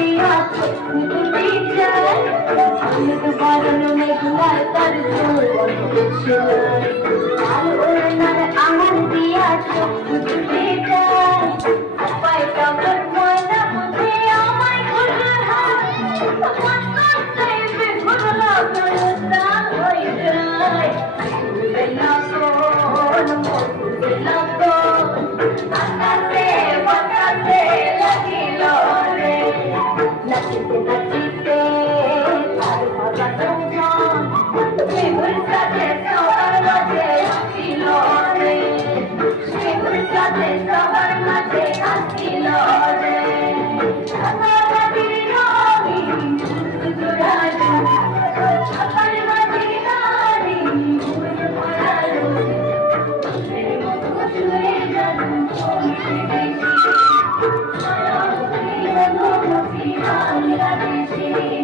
দিয়া তুই যায় আমি তো বারণ মেঘলা তার জল আর ওরে নারে আমার দিয়া তুই যায় পাই কাপড় ময়না বুঝে আমায় ঘুরে হাত আমার কাছে বেঘুরলা করতা হই যায় বেলা কোন বেলা কোন আকাশে বাতাসে লাগিল রে নাচিতে নাচিতে তার ভাগা যৌবন শিবুর সাথে সবার মাঝে আসিল রে শিবুর সাথে সবার মাঝে আসিল রে আমার মাটির নারী জোড়ালো আমার মাটির নারী জোড়ালো মেরে মতো ছুঁয়ে যাবো বাংলাদেশে